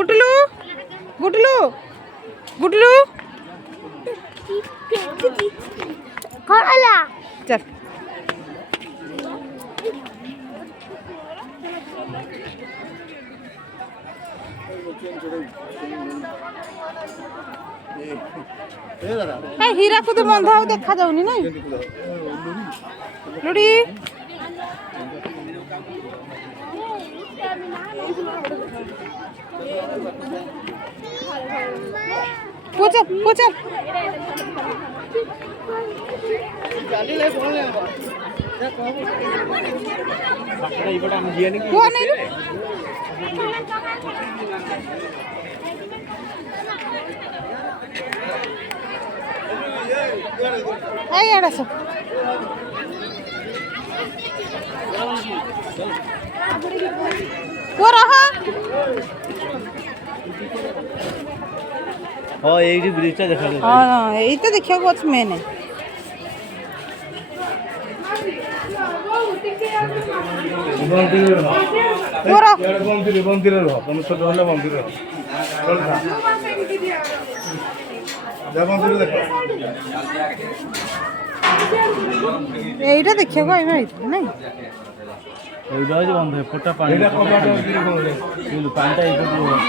गुटलू गुटलू गुटलू चल हीरा को तो बंधा हो देखा जाऊनी ना लुड़ी पूछल पूछल हुआ नहीं आड़ा सब वो रहा हाँ यही ब्रिजटा देखा हाँ यही तो देखिए बहुत मेन है এইটা দেখিବାକୁ ଆଇମା ହେଇଥିଲା ନାଇଁ ଏଇଟା ବନ୍ଧ ଏପଟଟା ପାଣି ପାଣିଟା ଏଇପଟୁ